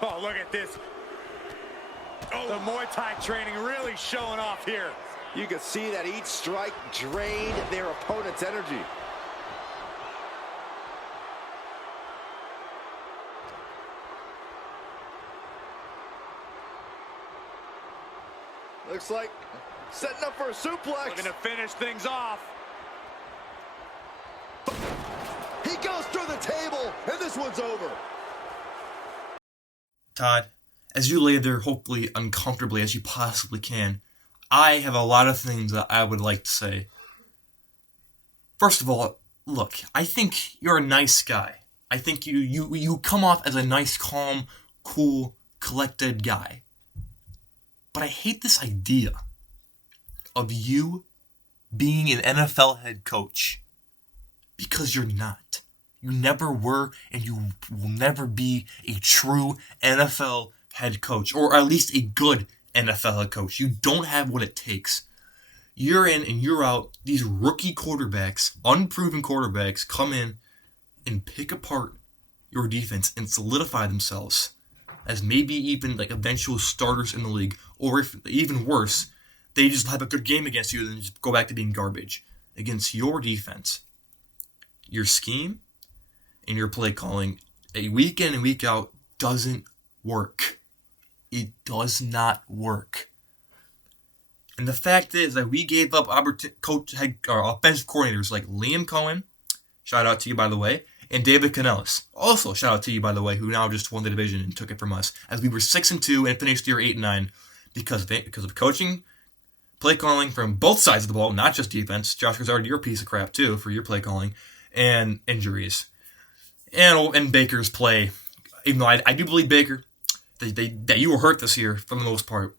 Oh, look at this. Oh, the Muay Thai training really showing off here. You can see that each strike drained their opponent's energy. Looks like setting up for a suplex. Looking to finish things off. He goes through the table, and this one's over. Todd, as you lay there hopefully uncomfortably as you possibly can, I have a lot of things that I would like to say. First of all, look, I think you're a nice guy. I think you come off as a nice, calm, cool, collected guy. But I hate this idea of you being an NFL head coach, because you're not. You never were, and you will never be a true NFL head coach, or at least a good NFL head coach. You don't have what it takes. You're in and you're out. These rookie quarterbacks, unproven quarterbacks, come in and pick apart your defense and solidify themselves as maybe even like eventual starters in the league, or if even worse, they just have a good game against you and then just go back to being garbage against your defense. Your scheme and your play calling, a week in and week out, doesn't work. It does not work. And the fact is that we gave up offensive coordinators like Liam Cohen, shout out to you by the way, and David Canellis, also shout out to you by the way, who now just won the division and took it from us, as we were 6-2 and finished the year 8-9 because of coaching, play calling from both sides of the ball, not just defense. Josh Gazard, you're a piece of crap too for your play calling, and injuries, and Baker's play. Even though I do believe Baker, that you were hurt this year for the most part,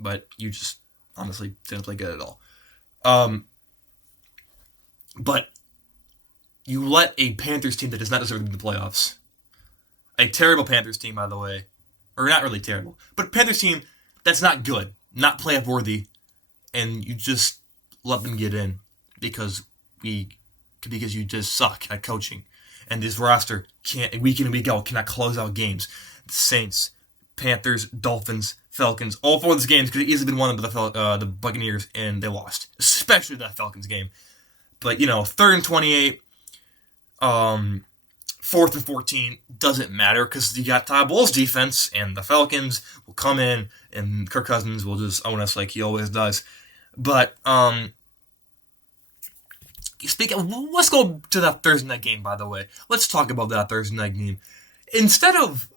but you just honestly didn't play good at all. But you let a Panthers team that does not deserve to be in the playoffs, a terrible Panthers team, by the way, or not really terrible, but a Panthers team that's not good, not playoff worthy, and you just let them get in because you just suck at coaching, and this roster can't week in and week out cannot close out games. The Saints, Panthers, Dolphins, Falcons, all four of these games could have easily been won by the Buccaneers, and they lost, especially that Falcons game. But 3rd and 28. 4th and 14 doesn't matter because you got Todd Bowles' defense, and the Falcons will come in, and Kirk Cousins will just own us like he always does. But let's go to that Thursday night game. By the way, let's talk about that Thursday night game. Instead of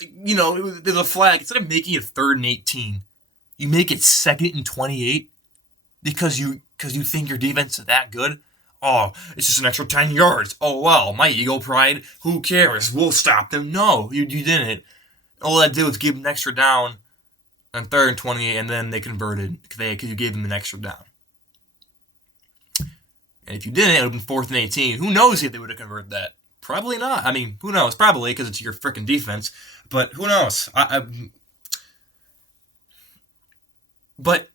there's a flag. Instead of making it 3rd and 18, you make it 2nd and 28 because you think your defense is that good. Oh, it's just an extra 10 yards. Oh, well, my ego pride. Who cares? We'll stop them. No, you didn't. All I did was give them an extra down on 3rd and 28, and then they converted because you gave them an extra down. And if you didn't, it would have been 4th and 18. Who knows if they would have converted that? Probably not. I mean, who knows? Probably because it's your freaking defense. But who knows? But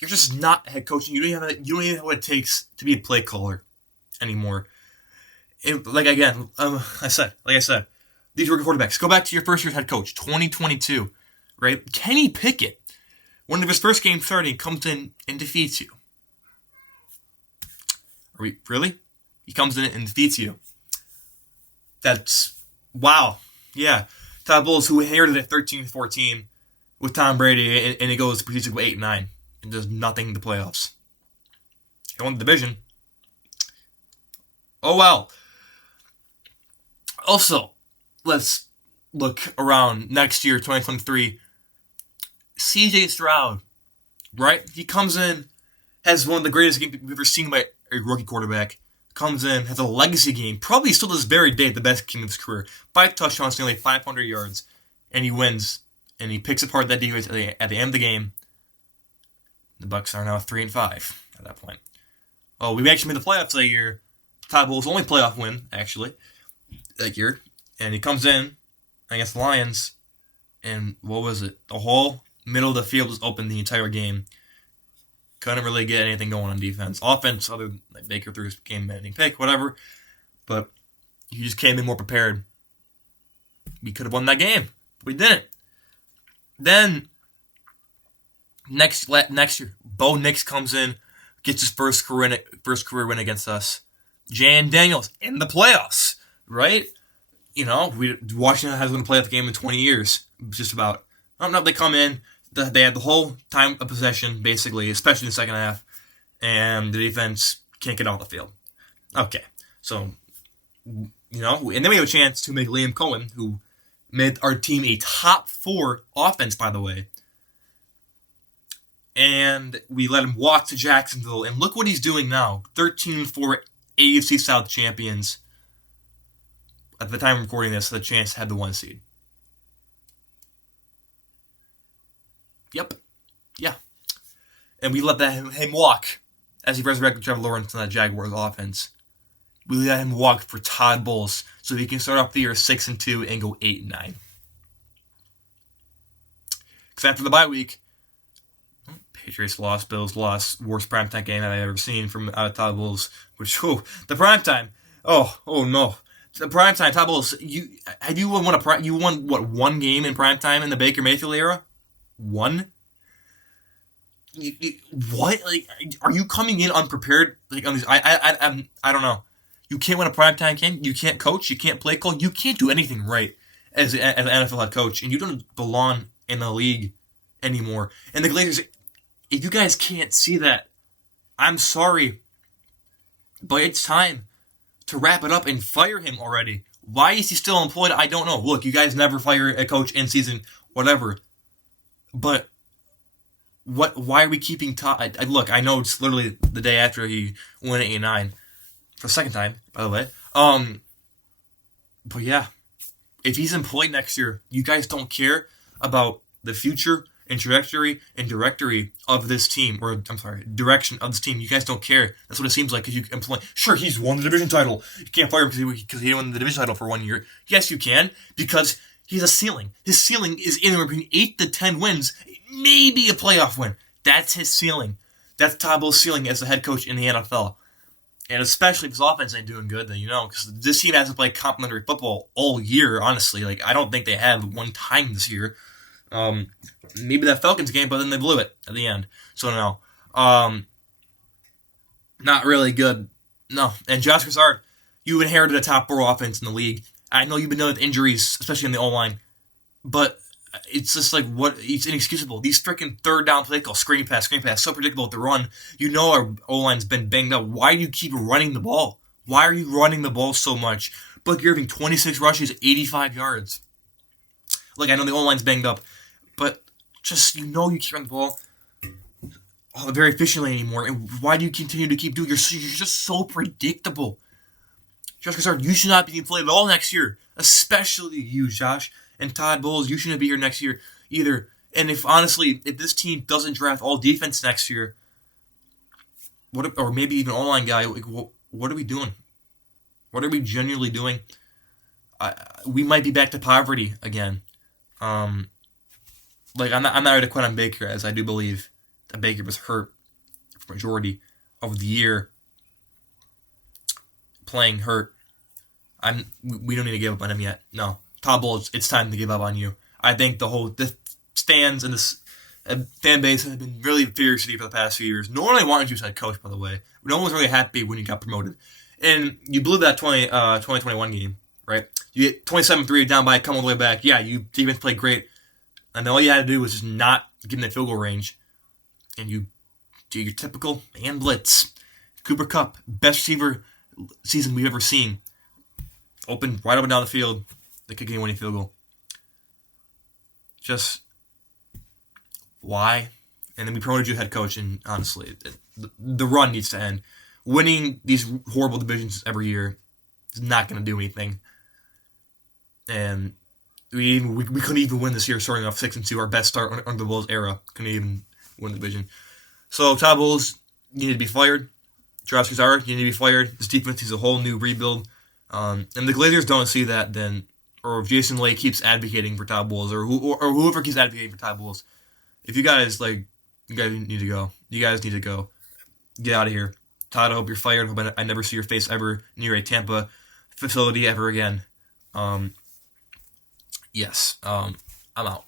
you're just not head coaching. You don't even have what it takes to be a play caller anymore. And I said, these rookie quarterbacks. Go back to your first year head coach, 2022, right? Kenny Pickett, one of his first games starting, comes in and defeats you. Really? He comes in and defeats you. That's wow. Yeah. Todd Bowles, who inherited at 13-14 with Tom Brady, and it goes to 8-9. And does nothing in the playoffs. He won the division. Oh well. Also, let's look around next year, 2023. CJ Stroud, right? He comes in, has one of the greatest games we've ever seen by a rookie quarterback. Comes in, has a legacy game, probably still to this very day the best game of his career. 5 touchdowns, nearly 500 yards, and he wins. And he picks apart that defense at the end of the game. The Bucs are now 3-5 at that point. Oh, we actually made the playoffs that year. Todd Bowles' only playoff win, actually, that year. And he comes in against the Lions, and what was it? The whole middle of the field was open the entire game. Couldn't really get anything going on defense. Offense, other than Baker threw his game-ending pick, whatever. But he just came in more prepared. we could have won that game. We didn't. Then next year, Bo Nix comes in, gets his first career win against us. Jan Daniels in the playoffs, right? Washington hasn't going to play the game in 20 years, just about. I don't know. They come in, they had the whole time of possession, basically, especially in the second half, and the defense can't get off the field. Okay, so, and then we have a chance to make Liam Cohen, who made our team a top 4 offense, by the way, and we let him walk to Jacksonville, and look what he's doing now. 13-4 AFC South champions. At the time of recording this, the chance had the 1 seed. Yep. Yeah. And we let him walk as he resurrected Trevor Lawrence in that Jaguars offense. We let him walk for Todd Bowles so he can start off the year 6-2 and go 8-9. Because after the bye week, Patriots lost, Bills lost, worst primetime game I've ever seen from Todd Bowles. The primetime. Oh no. The primetime, Todd Bowles, you won one game in primetime in the Baker Mayfield era? One? What? Like, are you coming in unprepared? Like, on these, I don't know. You can't win a primetime game. You can't coach. You can't play call. You can't do anything right as an NFL head coach, and you don't belong in the league anymore. And the Glazers, if you guys can't see that, I'm sorry, but it's time to wrap it up and fire him already. Why is he still employed? I don't know. Look, you guys never fire a coach in season, whatever. But why are we keeping Todd? Look, I know it's literally the day after he won 8-9 for the second time, by the way. But yeah, if he's employed next year, you guys don't care about the future and trajectory and directory of this team, direction of this team. You guys don't care. That's what it seems like, because you employ. Sure, he's won the division title. You can't fire him because he didn't win the division title for 1 year. Yes, you can, because he has a ceiling. His ceiling is anywhere between 8 to 10 wins, maybe a playoff win. That's his ceiling. That's Todd Bowles' ceiling as the head coach in the NFL. And especially if his offense ain't doing good, then because this team hasn't played complimentary football all year, honestly. Like, I don't think they have one time this year. Maybe that Falcons game, but then they blew it at the end. So, no. Not really good. No. And Josh Grizzard, you inherited a top 4 offense in the league. I know you've been dealing with injuries, especially in the O-line, but it's just like, it's inexcusable. These freaking third down play calls, screen pass, so predictable at the run. Our O-line's been banged up. Why do you keep running the ball? Why are you running the ball so much? But you're having 26 rushes, 85 yards. Look, I know the O-line's banged up, but just, you can't run the ball very efficiently anymore. And why do you continue to keep doing it? You're just so predictable. Josh Grizzard, you should not be played at all next year. Especially you, Josh. And Todd Bowles, you shouldn't be here next year either. And if this team doesn't draft all defense next year, or maybe even online guy, what are we doing? What are we genuinely doing? We might be back to poverty again. I'm not ready to quit on Baker, as I do believe that Baker was hurt for the majority of the year, playing hurt. We don't need to give up on him yet. No, Todd Bowles, it's time to give up on you. I think the stands and this fan base have been really furious with you for the past few years. No one really wanted you as head coach, by the way. No one was really happy when you got promoted, and you blew that 2021 game, right? You get 27-3 down by, come all the way back. Yeah, you defense played great. And all you had to do was just not get in the field goal range. And you do your typical man blitz. Cooper Kupp, best receiver season we've ever seen. Right open down the field. They could get a winning field goal. Just, why? And then we promoted you head coach, and honestly, the run needs to end. Winning these horrible divisions every year is not going to do anything. And we couldn't even win this year, starting off 6-2, our best start under the Bulls era. Couldn't even win the division. So Todd Bowles needed to be fired. Josh Grizzard, you need to be fired. This defense needs a whole new rebuild. And the Glazers don't see that, then, or if Jason Lay keeps advocating for Todd Bowles, or whoever keeps advocating for Todd Bowles, if you guys need to go. You guys need to go. Get out of here. Todd, I hope you're fired. I hope I never see your face ever near a Tampa facility ever again. yes, I'm out.